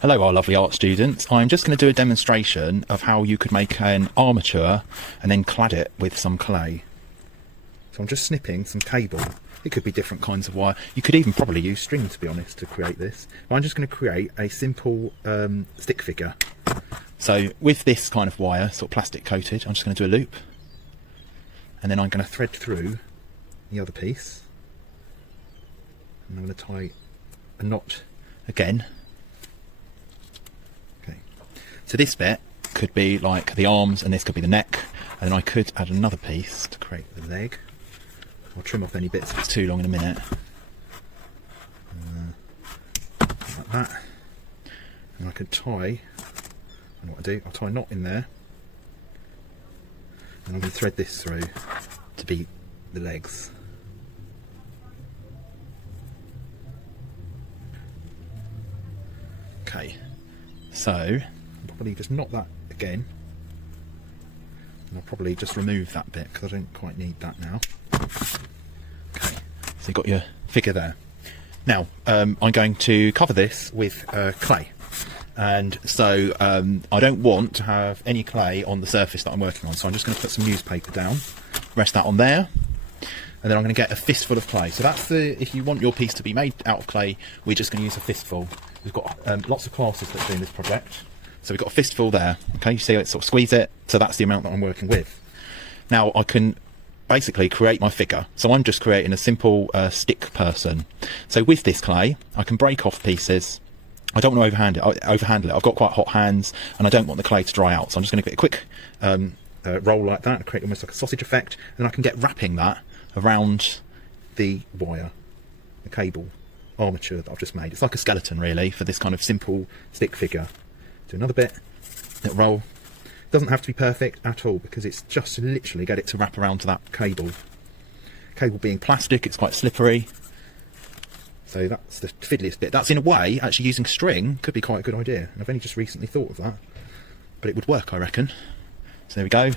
Hello our lovely art students. I'm just going to do a demonstration of how you could make an armature and then clad it with some clay. So I'm just snipping some cable. It could be different kinds of wire. You could even probably use string, to be honest, to create this. But I'm just going to create a simple stick figure. So with this kind of wire, sort of plastic coated, I'm just going to do a loop. And then I'm going to thread through the other piece. And I'm going to tie a knot again. Okay. So this bit could be like the arms and this could be the neck. And then I could add another piece to create the leg. I'll trim off any bits if it's too long in a minute. Like that. And I could tie, I know what I do, I'll tie a knot in there. And I'm going to thread this through to be the legs. Okay, so I'll probably just knot that again. And I'll probably just remove that bit because I don't quite need that now. Okay, so you've got your figure there. Now I'm going to cover this with clay. And so I don't want to have any clay on the surface that I'm working on, so I'm just going to put some newspaper down, rest that on there, and then I'm going to get a fistful of clay. So that's the, if you want your piece to be made out of clay, we're just going to use a fistful. We've got lots of classes that are doing this project, so we've got a fistful there. Okay, you see it, sort of squeeze it, so that's the amount that I'm working with. Now I can basically create my figure, so I'm just creating a simple stick person. So with this clay, I can break off pieces. I don't want to overhandle it. I've got quite hot hands and I don't want the clay to dry out. So I'm just going to get a quick roll like that and create almost like a sausage effect. And I can get wrapping that around the wire, the cable armature that I've just made. It's like a skeleton really for this kind of simple stick figure. Do another bit, little roll. Doesn't have to be perfect at all because it's just to literally get it to wrap around to that cable. Cable being plastic, it's quite slippery. So that's the fiddliest bit. That's in a way, actually using string could be quite a good idea. And I've only just recently thought of that. But it would work, I reckon. So there we go.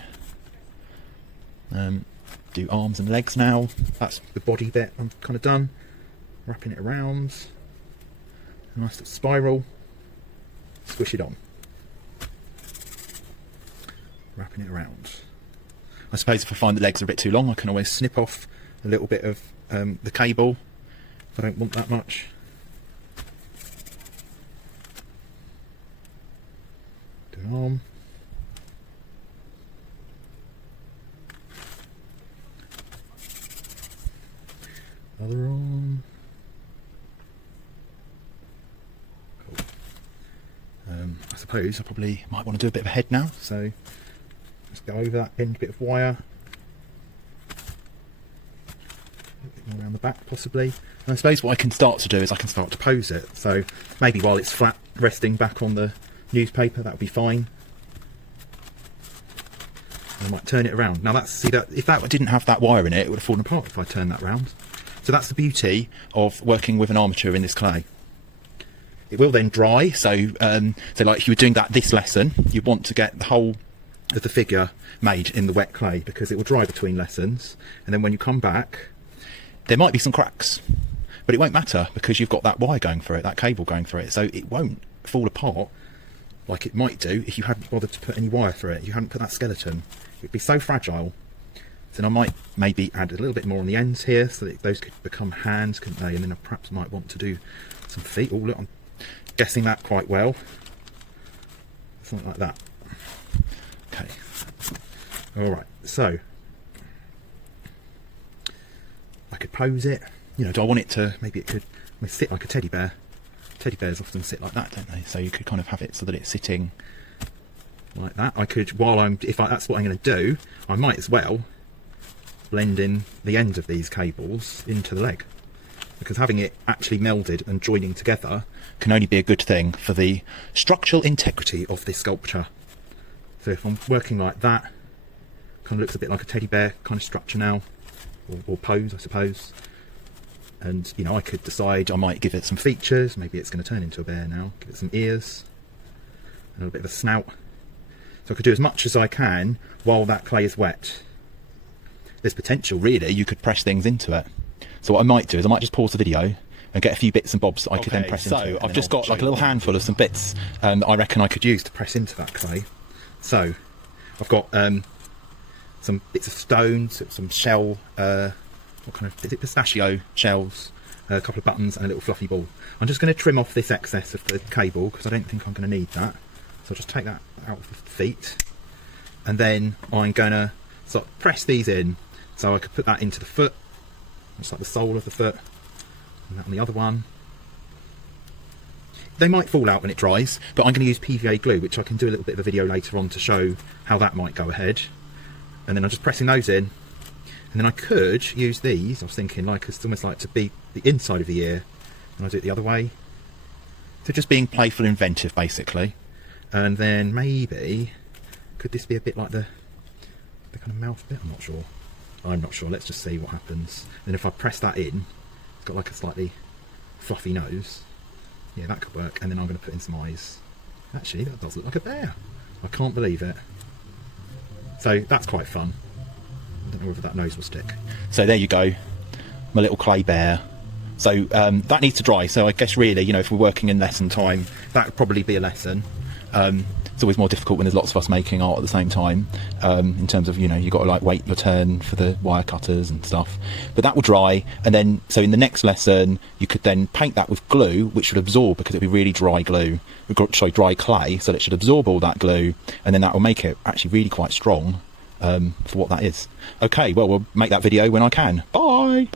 Do arms and legs now. That's the body bit I'm kind of done. Wrapping it around. A nice little spiral. Squish it on. Wrapping it around. I suppose if I find the legs are a bit too long, I can always snip off a little bit of the cable. I don't want that much. Do an arm. Another arm. Cool. I suppose I probably might want to do a bit of a head now, so let's go over that end bit of wire. Around the back possibly. And I suppose what I can start to do is I can start to pose it. So maybe while it's flat resting back on the newspaper, that would be fine. I might turn it around. Now that's, see that if that didn't have that wire in it, it would have fallen apart if I turned that round. So that's the beauty of working with an armature in this clay. It will then dry. So so like if you were doing that this lesson, you want to get the whole of the figure made in the wet clay because it will dry between lessons, and then when you come back there might be some cracks, but it won't matter because you've got that wire going through it, that cable going through it, so it won't fall apart like it might do if you hadn't bothered to put any wire through it. You hadn't put that skeleton. It would be so fragile. So then I might maybe add a little bit more on the ends here so that those could become hands, couldn't they? And then I perhaps might want to do some feet. Oh look, I'm guessing that quite well. Something like that. Okay. Alright, so I could pose it, you know, do I want it to, maybe it could sit like a teddy bear. Teddy bears often sit like that, don't they? So you could kind of have it so that it's sitting like that. I could, while that's what I'm going to do, I might as well blend in the ends of these cables into the leg, because having it actually melded and joining together can only be a good thing for the structural integrity of this sculpture. So if I'm working like that, kind of looks a bit like a teddy bear kind of structure now. Or pose, I suppose. And you know, I could decide I might give it some features. Maybe it's going to turn into a bear now. Give it some ears, and a little bit of a snout. So I could do as much as I can while that clay is wet. There's potential, really. You could press things into it. So what I might do is I might just pause the video and get a few bits and bobs that I could then press into. So I've just got like a little handful of some bits that I reckon I could use to press into that clay. So I've got some bits of stone, some shell, what kind of, is it pistachio shells, a couple of buttons and a little fluffy ball. I'm just going to trim off this excess of the cable because I don't think I'm going to need that. So I'll just take that out of the feet, and then I'm going to sort of press these in so I could put that into the foot, just like the sole of the foot, and that on the other one. They might fall out when it dries, but I'm going to use PVA glue, which I can do a little bit of a video later on to show how that might go ahead. And then I'm just pressing those in, and then I could use these, I was thinking, like it's almost like to be the inside of the ear, and I do it the other way. So just being playful and inventive, basically. And then maybe, could this be a bit like the kind of mouth bit? I'm not sure, let's just see what happens. And if I press that in, it's got like a slightly fluffy nose. Yeah, that could work. And then I'm going to put in some eyes. Actually, that does look like a bear. I can't believe it. So that's quite fun. I don't know whether that nose will stick. So there you go, my little clay bear. So that needs to dry. So I guess really, you know, if we're working in lesson time, that would probably be a lesson. It's always more difficult when there's lots of us making art at the same time, in terms of, you know, you've got to like wait your turn for the wire cutters and stuff. But that will dry, and then, so in the next lesson, you could then paint that with glue, which would absorb, because it'd be really dry glue, sorry, dry clay, so that it should absorb all that glue, and then that will make it actually really quite strong for what that is. Okay, well, we'll make that video when I can. Bye!